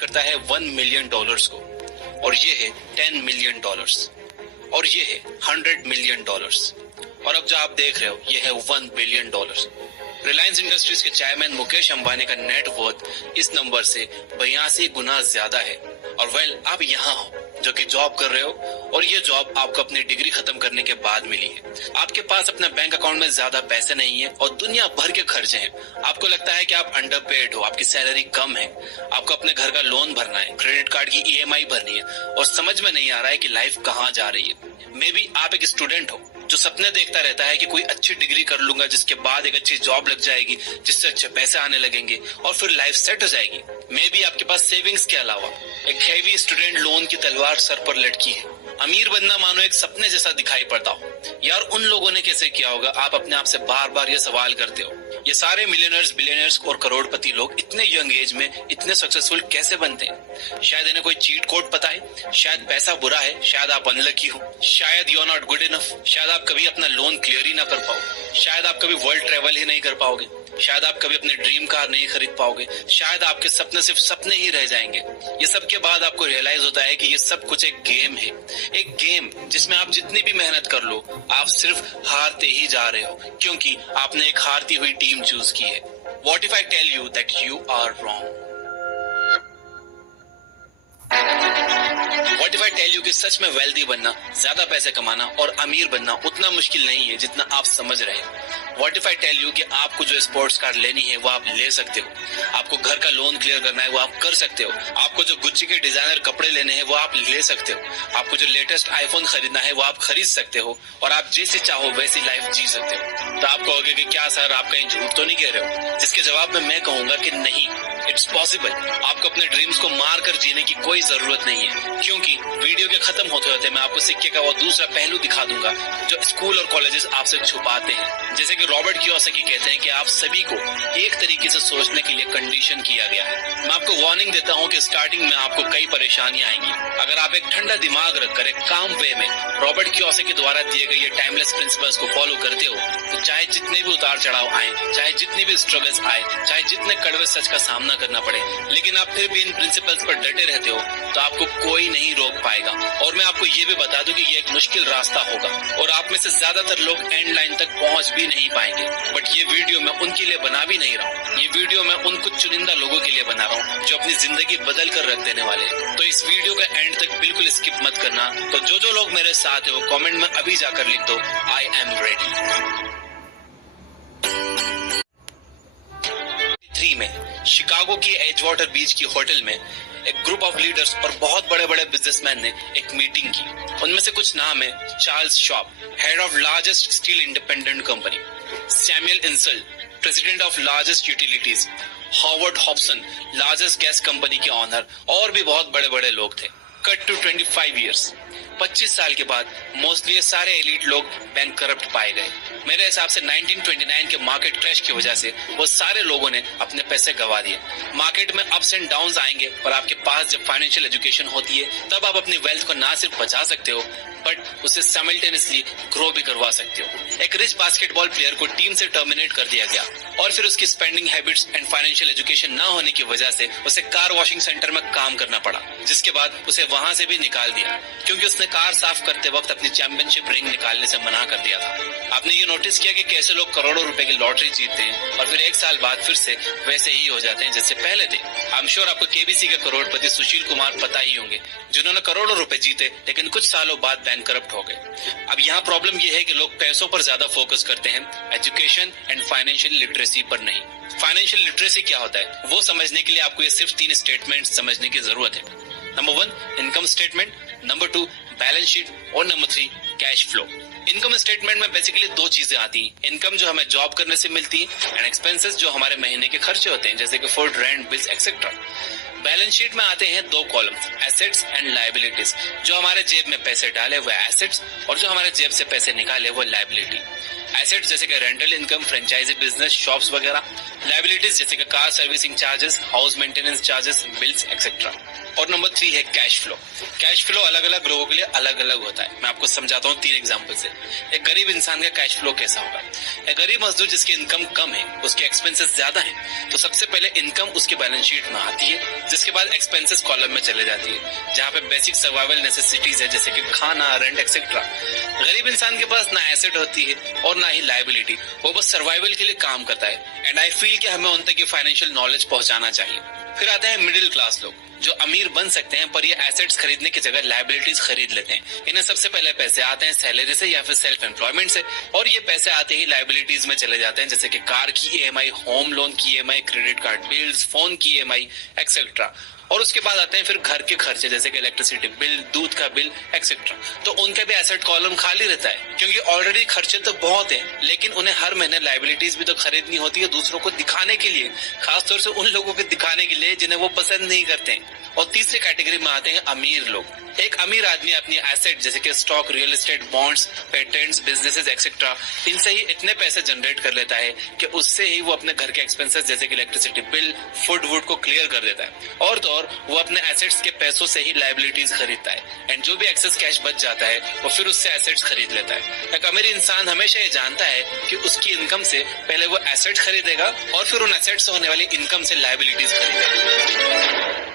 करता है $1 मिलियन को, और ये है $10 मिलियन, और ये है $100 मिलियन, और अब जो आप देख रहे हो ये है $1 बिलियन। रिलायंस इंडस्ट्रीज के चेयरमैन मुकेश अंबानी का नेट वर्थ इस नंबर से 82 गुना ज्यादा है। और वेल, आप यहाँ हो जो कि जॉब कर रहे हो, और ये जॉब आपको अपनी डिग्री खत्म करने के बाद मिली है। आपके पास अपने बैंक अकाउंट में ज्यादा पैसे नहीं है और दुनिया भर के खर्चे हैं। आपको लगता है कि आप अंडरपेड हो, आपकी सैलरी कम है, आपको अपने घर का लोन भरना है, क्रेडिट कार्ड की EMI भरनी है, और समझ में नहीं आ रहा है कि लाइफ कहाँ जा रही है। मे बी आप एक स्टूडेंट हो जो सपने देखता रहता है कि कोई अच्छी डिग्री कर लूंगा, जिसके बाद एक अच्छी जॉब लग जाएगी, जिससे अच्छे पैसे आने लगेंगे और फिर लाइफ सेट हो जाएगी। मे बी आपके पास सेविंग्स के अलावा एक हैवी स्टूडेंट लोन की तलवार सर पर लटकी है। अमीर बनना मानो एक सपने जैसा दिखाई पड़ता हो। यार, उन लोगों ने कैसे किया होगा? आप अपने आप से बार बार ये सवाल करते हो। ये सारे मिलियनर्स, बिलियनर्स और करोड़पति लोग इतने यंग एज में इतने सक्सेसफुल कैसे बनते हैं? शायद इन्हें कोई चीट कोड पता है, शायद पैसा बुरा है, शायद आप अनलकी हो, शायद you are not good enough, शायद आप कभी अपना लोन क्लियर ही ना कर पाओ, शायद आप कभी वर्ल्ड ट्रेवल ही नहीं कर पाओगे, शायद आप कभी अपने ड्रीम कार नहीं खरीद पाओगे, शायद आपके सपने सिर्फ सपने ही रह जाएंगे। ये सब के बाद आपको रियलाइज होता है कि ये सब कुछ एक गेम है, एक गेम जिसमें आप जितनी भी मेहनत कर लो, आप सिर्फ हारते ही जा रहे हो, क्योंकि आपने एक हारती हुई टीम चूज की है। What if I tell you that you are wrong? What if I tell you कि सच में वेल्दी बनना, ज्यादा पैसे कमाना और अमीर बनना उतना मुश्किल नहीं है जितना आप समझ रहे हैं? What if I tell you कि आपको जो स्पोर्ट्स कार लेनी है वो आप ले सकते हो, आपको घर का लोन क्लियर करना है वो आप कर सकते हो, आपको जो गुच्ची के डिजाइनर कपड़े लेने हैं वो आप ले सकते हो, आपको जो लेटेस्ट आईफोन खरीदना है वो आप खरीद सकते हो, और आप जैसी चाहो वैसी लाइफ जी सकते हो? तो आप कहोगे कि क्या सर, आप कहीं झूठ तो नहीं कह रहे हो? जिसके जवाब में मैं कहूंगा कि नहीं, इट्स पॉसिबल। आपको अपने ड्रीम्स को मार कर जीने की कोई जरूरत नहीं है, क्योंकि वीडियो के खत्म होते होते मैं आपको सिक्के का वो दूसरा पहलू दिखा दूंगा जो स्कूल और कॉलेजेस आपसे छुपाते हैं। जैसे कि रॉबर्ट कियोसाकी कहते हैं कि आप सभी को एक तरीके से सोचने के लिए कंडीशन किया गया है। मैं आपको वार्निंग देता हूं कि स्टार्टिंग में आपको कई परेशानियां आएंगी। अगर आप एक ठंडा दिमाग रखकर एक काम वे में रॉबर्ट कियोसाकी द्वारा दिए गए ये टाइमलेस प्रिंसिपल्स को फॉलो करते हो, तो चाहे जितने भी उतार चढ़ाव आए, चाहे जितनी भी स्ट्रगल्स आए, चाहे जितने कड़वे सच का सामना करना पड़े, लेकिन आप फिर भी इन प्रिंसिपल्स पर डटे रहते हो, तो आपको कोई नहीं रोक पाएगा। और मैं आपको ये भी बता दूं कि ये एक मुश्किल रास्ता होगा, और आप में से ज्यादातर लोग एंड लाइन तक पहुंच भी नहीं पाएंगे। बट ये वीडियो मैं उनके लिए बना भी नहीं रहा हूँ, ये वीडियो मैं उन कुछ चुनिंदा लोगों के लिए बना रहा हूँ जो अपनी जिंदगी बदल कर रख देने वाले हैं। तो इस वीडियो का एंड तक बिल्कुल स्किप मत करना। तो जो लोग मेरे साथ है वो कमेंट में अभी जाकर लिख दो, आई एम रेडी। 3 में शिकागो के एजवाटर बीच की होटल में एक ग्रुप ऑफ लीडर्स और बहुत बड़े बड़े बिजनेसमैन ने एक मीटिंग की। उनमें से कुछ नाम है: Charles shop, head of largest steel independent company; Samuel incel, president of largest utilities; Howard Hobson, largest gas company के ऑनर, और भी बहुत बड़े बड़े लोग थे। कट टू 25 ईयर्स, 25 साल के बाद मोस्टली ये सारे एलीट लोग बैंक करप्ट पाए गए। मेरे हिसाब से 1929 के मार्केट क्रैश की वजह से वो सारे लोगों ने अपने पैसे गंवा दिए। मार्केट में अप्स एंड डाउन्स आएंगे, पर आपके पास जब फाइनेंशियल एजुकेशन होती है तब आप अपनी वेल्थ को ना सिर्फ बचा सकते हो, बट उसे साइमल्टेनियसली ग्रो भी करवा सकते हो। एक रिच बास्केटबॉल प्लेयर को टीम से टर्मिनेट कर दिया गया, और फिर उसकी spending habits and financial education ना होने की वजह से उसे कार वॉशिंग सेंटर में काम करना पड़ा, जिसके बाद उसे वहां से भी निकाल दिया क्योंकि उसने कार साफ करते वक्त अपनी चैंपियनशिप रिंग निकालने से मना कर दिया था। आपने ये नोटिस किया कि कैसे लोग करोड़ों रुपए की लॉटरी जीतते हैं और फिर 1 साल बाद फिर से वैसे ही हो जाते हैं जैसे पहले थे। आई एम श्योर आपको केबीसी के करोड़पति सुशील कुमार पता ही होंगे, जिन्होंने करोड़ों रुपए जीते लेकिन कुछ सालों बाद बैंक करप्ट हो गए। अब यहाँ प्रॉब्लम ये है कि लोग पैसों पर ज्यादा फोकस करते हैं, एजुकेशन एंड फाइनेंशियल लिटरेसी पर नहीं। फाइनेंशियल लिटरेसी क्या होता है वो समझने के लिए आपको ये सिर्फ 3 स्टेटमेंट समझने की जरूरत है। Number 1 income statement, number 2 balance sheet, और number 3 cash flow. Income statement में बेसिकली 2 चीजें आती हैं: इनकम जो हमें जॉब करने से मिलती है, एंड एक्सपेंसेस जो हमारे महीने के खर्चे होते हैं जैसे कि food, rent, bills etcetera. Balance sheet में आते हैं 2 कॉलम्स, एसेट्स एंड लायबिलिटीज। जो हमारे जेब में पैसे डाले वो एसेट्स, और जो हमारे जेब से पैसे निकाले वो लायबिलिटी। एसेट्स जैसे कि rental income, franchise business, shops वगैरह। लायबिलिटीज जैसे कि car servicing charges, house maintenance charges, bills etcetera. और नंबर 3 है कैश फ्लो। कैश फ्लो अलग अलग लोगों के लिए अलग अलग होता है। मैं आपको समझाता हूँ 3 एग्जांपल से। एक गरीब इंसान का कैश फ्लो कैसा होगा। एक गरीब मजदूर जिसकी इनकम कम है, उसके एक्सपेंसेस ज्यादा हैं, तो सबसे पहले इनकम उसके बैलेंस शीट में आती है, जिसके बाद एक्सपेंसेस कॉलम में चले जाती है, जहाँ पे बेसिक सर्वाइवल नेसेसिटीज है जैसे कि खाना, रेंट एक्सेट्रा। गरीब इंसान के पास ना एसेट होती है और ना ही लायबिलिटी, वो बस सर्वाइवल के लिए काम करता है। एंड आई फील कि हमें उन तक ये फाइनेंशियल नॉलेज पहुंचाना चाहिए। फिर आते हैं मिडिल क्लास लोग, जो अमीर बन सकते हैं पर ये एसेट्स खरीदने की जगह लायबिलिटीज खरीद लेते हैं। इन्हें सबसे पहले पैसे आते हैं सैलरी से या फिर सेल्फ एम्प्लॉयमेंट से, और ये पैसे आते ही लायबिलिटीज में चले जाते हैं, जैसे कि कार की ईएमआई, होम लोन की EMI, credit card bills, phone की ईएमआई एक्सेट्रा। और उसके बाद आते हैं फिर घर के खर्चे जैसे कि इलेक्ट्रिसिटी बिल, दूध का बिल एक्सेट्रा। तो उनका भी एसेट कॉलम खाली रहता है, क्योंकि ऑलरेडी खर्चे तो बहुत हैं, लेकिन उन्हें हर महीने लायबिलिटीज भी तो खरीदनी होती है दूसरों को दिखाने के लिए, खासतौर से उन लोगों को दिखाने के लिए जिन्हें वो पसंद नहीं करते हैं। और तीसरे कैटेगरी में आते हैं अमीर लोग। एक अमीर आदमी अपनी एसेट जैसे कि stock, real estate, bonds, patents, businesses etcetera, इनसे ही इतने पैसे जनरेट कर लेता है कि उससे ही वो अपने घर के एक्सपेंसेस जैसे कि इलेक्ट्रिसिटी बिल, फूड वुड को क्लियर कर देता है। और तो और वो अपने एसेट्स के पैसों से ही लायबिलिटीज खरीदता है, एंड जो भी एक्सेस कैश बच जाता है वो फिर उससे एसेट्स खरीद लेता है। एक अमीर इंसान हमेशा ये जानता है कि उसकी इनकम से पहले वो एसेट खरीदेगा और फिर उन एसेट्स से होने वाली इनकम से लायबिलिटीज खरीदेगा।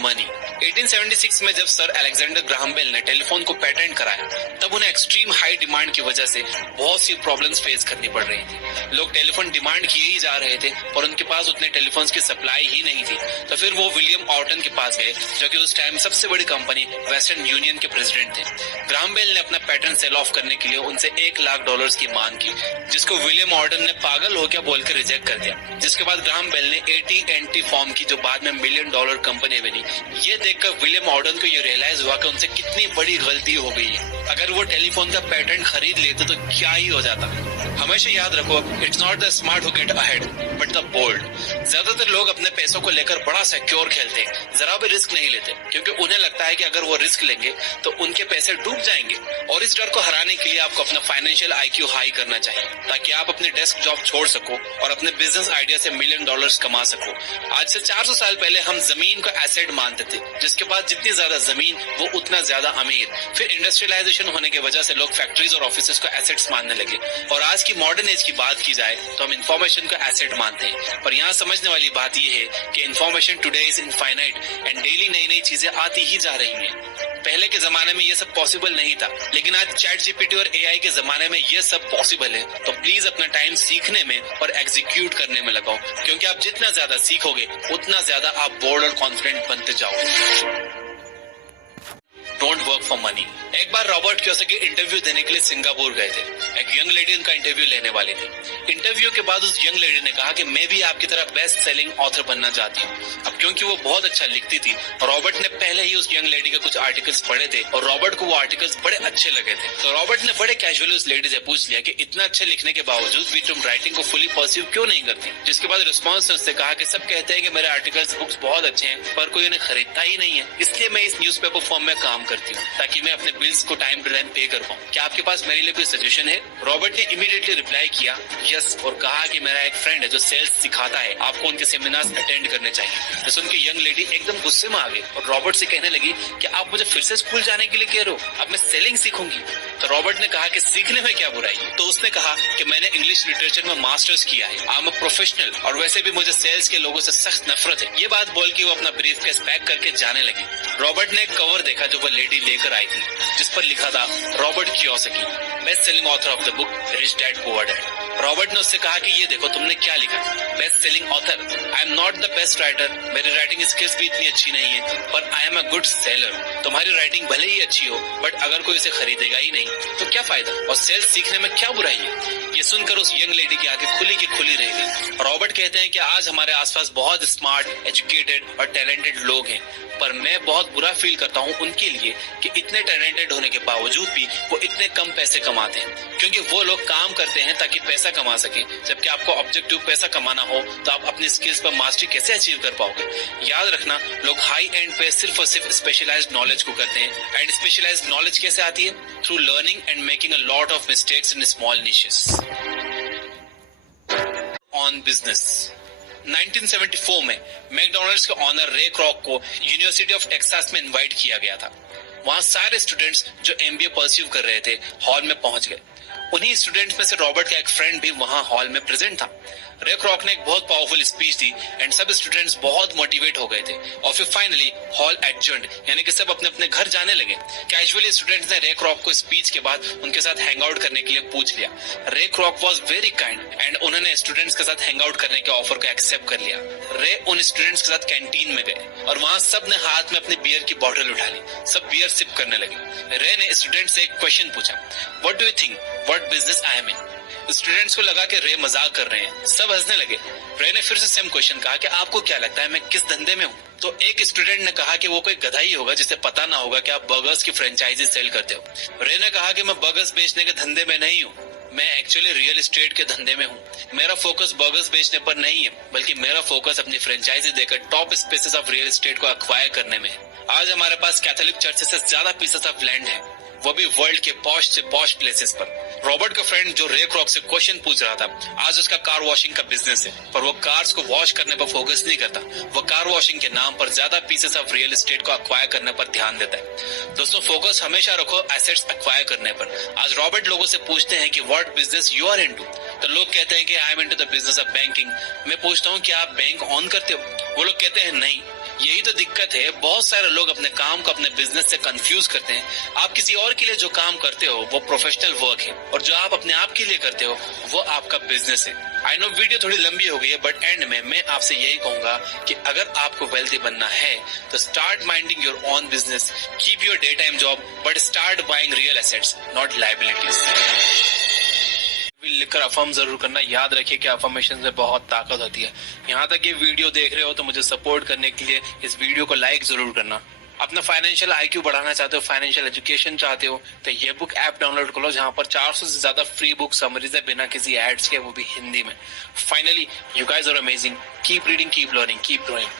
मनी 1876 में जब सर अलेक्जेंडर ग्राहम बेल ने टेलीफोन को पेटेंट कराया, तब उन्हें एक्सट्रीम हाई डिमांड की वजह से बहुत सी प्रॉब्लम्स फेस करनी पड़ रही थी। लोग टेलीफोन डिमांड किए ही जा रहे थे और उनके पास उतने टेलीफोन्स की सप्लाई ही नहीं थी। तो फिर वो विलियम ऑर्टन के पास गए, जो कि उस टाइम सबसे बड़ी कंपनी वेस्टर्न यूनियन के प्रेसिडेंट थे। ग्राहम बेल ने अपना पेटेंट सेल ऑफ करने के लिए उनसे $1 लाख की मांग की, जिसको विलियम ऑर्टन ने पागल हो क्या बोलकर रिजेक्ट कर दिया। जिसके बाद ग्राहम बेल ने AT&T फॉर्म की, जो बाद में $1 मिलियन कंपनी बनी। ये देखकर विलियम ऑर्टन को ये रियलाइज हुआ कि उनसे कितनी बड़ी गलती हो गई है। अगर वो टेलीफोन का पेटेंट खरीद लेते तो क्या ही हो जाता। हमेशा याद रखो, it's not the smart who get ahead but the bold. ज्यादातर लोग अपने पैसों को लेकर बड़ा सिक्योर खेलते हैं, जरा भी रिस्क नहीं लेते, क्योंकि उन्हें लगता है कि अगर वो रिस्क लेंगे तो उनके पैसे डूब जाएंगे। और इस डर को हराने के लिए आपको अपना फाइनेंशियल IQ हाई करना चाहिए, ताकि आप अपने डेस्क जॉब छोड़ सको और अपने बिजनेस आइडिया से $1 मिलियन कमा सको। आज से 400 साल पहले हम जमीन को एसेट मानते थे, जिसके बाद जितनी ज्यादा जमीन वो उतना ज्यादा अमीर। फिर इंडस्ट्रियलाइजेशन होने की वजह से लोग फैक्ट्रीज और ऑफिसेज को एसेट्स मानने लगे। और आज की मॉडर्न एज की बात की जाए तो हम इंफॉर्मेशन को एसेट मानते हैं। पर यहाँ समझने वाली बात यह है कि information today is infinite and daily नई नई चीजें आती ही जा रही हैं। पहले के जमाने में ये सब पॉसिबल नहीं था, लेकिन आज चैट जीपीटी और AI के जमाने में ये सब पॉसिबल है। तो प्लीज अपना टाइम सीखने में और एग्जीक्यूट करने में लगाओ, क्योंकि आप जितना ज्यादा सीखोगे उतना ज्यादा आप बोल्ड और कॉन्फिडेंट बनते जाओगे। Don't work for money. एक बार रॉबर्ट कियोसाकी इंटरव्यू देने के लिए सिंगापुर गए थे। एक यंग लेडी उनका इंटरव्यू लेने वाली थी। इंटरव्यू के बाद उस यंग लेडी ने कहा कि मैं भी आपकी तरह बेस्ट सेलिंग ऑथर बनना चाहती हूँ। अब क्योंकि वो बहुत अच्छा लिखती थी, रॉबर्ट ने पहले ही उस यंग लेडी के कुछ आर्टिकल्स पढ़े थे और रॉबर्ट को वो आर्टिकल्स बड़े अच्छे लगे थे। तो रॉबर्ट ने बड़े कैजुअली उस लेडी से पूछ लिया कि इतना अच्छे लिखने के बावजूद भी तुम राइटिंग को फुली परस्यू क्यों नहीं करती। जिसके बाद रिस्पॉन्स ने उससे कहा कि सब कहते हैं कि मेरे आर्टिकल्स, बुक्स बहुत अच्छे हैं, पर कोई उन्हें खरीदता ही नहीं है, इसलिए मैं इस न्यूज़पेपर फॉर्म में काम करती हूँ ताकि मैं अपने बिल्स को टाइम टू टाइम पे कर पाऊँ। क्या आपके पास मेरे लिए कोई सजेशन है? रॉबर्ट ने इमीडिएटली रिप्लाई किया यस, और कहा कि मेरा एक फ्रेंड है जो सेल्स सिखाता है, आपको उनके सेमिनार्स अटेंड करने चाहिए। तो सुन के यंग लेडी एकदम गुस्से में आ गई और रॉबर्ट से कहने लगी कि आप मुझे फिर से स्कूल जाने के लिए कह रहे हो, अब मैं सेलिंग सीखूंगी। तो रॉबर्ट ने कहा कि सीखने में क्या बुराई। तो उसने कहा कि मैंने इंग्लिश लिटरेचर में मास्टर्स किया है, आई एम अ प्रोफेशनल, और वैसे भी मुझे सेल्स के लोगों से सख्त नफरत है। ये बात बोल के वो अपना ब्रीफकेस पैक करके जाने लगी। रॉबर्ट ने एक कवर देखा जो वो लेडी लेकर आई थी, जिस पर लिखा था Robert Kiyosaki, best selling author of the book rich dad poor dad. Robert ने उससे कहा कि ये देखो तुमने क्या लिखा, best selling author. I am not the best writer, मेरी राइटिंग स्किल्स भी इतनी अच्छी नहीं है, पर I am a good seller. तुम्हारी राइटिंग भले ही अच्छी हो, बट अगर कोई इसे खरीदेगा ही नहीं तो क्या फायदा, और सेल्स सीखने में क्या बुराई है। ये सुनकर उस यंग लेडी की आंखें खुली की खुली रह गई। रॉबर्ट कहते हैं कि आज हमारे आसपास बहुत स्मार्ट, एजुकेटेड और टैलेंटेड लोग हैं, पर मैं बहुत बुरा फील करता हूँ उनके लिए कि इतने टैलेंटेड होने के बावजूद भी वो इतने कम पैसे कमाते हैं, क्योंकि वो लोग काम करते हैं ताकि पैसा पैसा कमा सकें, जबकि आपको ऑब्जेक्टिव पैसा कमाना हो तो आप अपनी स्किल्स पर मास्टरी कैसे अचीव कर पाओगे? याद रखना, लोग हाई एंड पे सिर्फ और सिर्फ स्पेशलाइज्ड नॉलेज को करते हैं। एंड स्पेशलाइज्ड नॉलेज कैसे आती है? Through learning and making a lot of mistakes in small niches. On business 1974 में मैकडॉनल्ड्स के ऑनर रे क्रॉक को यूनिवर्सिटी ऑफ टेक्सास में इनवाइट किया गया था। वहां सारे स्टूडेंट्स जो एमबीए परस्यू कर रहे थे हॉल में पहुंच गए। उन्हीं स्टूडेंट्स में से रॉबर्ट का एक फ्रेंड भी वहां हॉल में प्रेजेंट था। रे क्रॉक ने एक बहुत पावरफुल स्पीच दी एंड सब स्टूडेंट्स बहुत मोटिवेट हो गए थे और फिर फाइनली हॉल एडजर्न्ड, यानी कि सब अपने अपने घर जाने लगे। कैजुअली स्टूडेंट्स ने रे क्रॉक को स्पीच के बाद उनके साथ हैंग आउट करने के लिए पूछ लिया। रे क्रॉक वाज वेरी काइंड एंड उन्होंने स्टूडेंट्स के साथ हैंग आउट करने के ऑफर को एक्सेप्ट कर लिया। रे उन स्टूडेंट्स के साथ कैंटीन में गए और वहां सब ने हाथ में अपनी बियर की बॉटल उठा ली। सब बियर सिप करने लगे। रे ने स्टूडेंट से एक क्वेश्चन पूछा, what do you think what business I am in? Students को लगा कि रे मजाक कर रहे हैं, सब हंसने लगे। रे ने फिर से सेम क्वेश्चन कहा कि आपको क्या लगता है मैं किस धंधे में हूँ? तो एक स्टूडेंट ने कहा कि वो कोई गधा ही होगा जिसे पता ना होगा कि आप बर्गर्स की फ्रेंचाइजी सेल करते हो। रे ने कहा कि मैं बर्गर्स बेचने के धंधे में नहीं हूँ, मैं एक्चुअली रियल एस्टेट के धंधे में हूँ। मेरा फोकस बर्गर्स बेचने पर नहीं है, बल्कि मेरा फोकस अपनी फ्रेंचाइजी देकर top spaces of real estate को एक्वायर करने में है। आज हमारे पास कैथोलिक चर्च से ज्यादा पीसेस ऑफ लैंड है, वो भी वर्ल्ड के पॉश से पॉश प्लेसेस पर। रॉबर्ट का फ्रेंड जो रे क्रॉक से क्वेश्चन पूछ रहा था, आज उसका कार वॉशिंग का बिजनेस है, पर वो कार्स को वॉश करने पर फोकस नहीं करता। वो कार वॉशिंग के नाम पर ज्यादा पीसेस ऑफ रियल एस्टेट को एक्वायर करने पर ध्यान देता है। दोस्तों, फोकस हमेशा रखो एसेट्स एक्वायर करने पर। आज रॉबर्ट लोगों से पूछते हैं कि what business you are into, तो लोग कहते हैं कि I am into the business of banking. मैं पूछता हूँ, क्या आप बैंक ऑन करते हो? वो लोग कहते हैं नहीं। यही तो दिक्कत है, बहुत सारे लोग अपने काम को अपने बिजनेस से कंफ्यूज करते हैं। आप किसी और के लिए जो काम करते हो वो प्रोफेशनल वर्क है, और जो आप अपने आप के लिए करते हो वो आपका बिजनेस है। आई नो वीडियो थोड़ी लंबी हो गई है, बट एंड में मैं आपसे यही कहूंगा कि अगर आपको वेल्थी बनना है तो start minding your own business, keep your day time job, but start buying real assets, not liabilities. लिखकर अफर्म जरूर करना। याद रखिए कि अफर्मेशन में बहुत ताकत होती है। यहाँ तक ये वीडियो देख रहे हो तो मुझे सपोर्ट करने के लिए इस वीडियो को लाइक जरूर करना। अपना फाइनेंशियल आईक्यू बढ़ाना चाहते हो, फाइनेंशियल एजुकेशन चाहते हो, तो ये बुक ऐप डाउनलोड करो, जहां पर 400 से ज्यादा फ्री बुक समरीज है बिना किसी एड्स के, वो भी हिंदी में। Finally, you guys are amazing. Keep reading, keep learning, keep growing.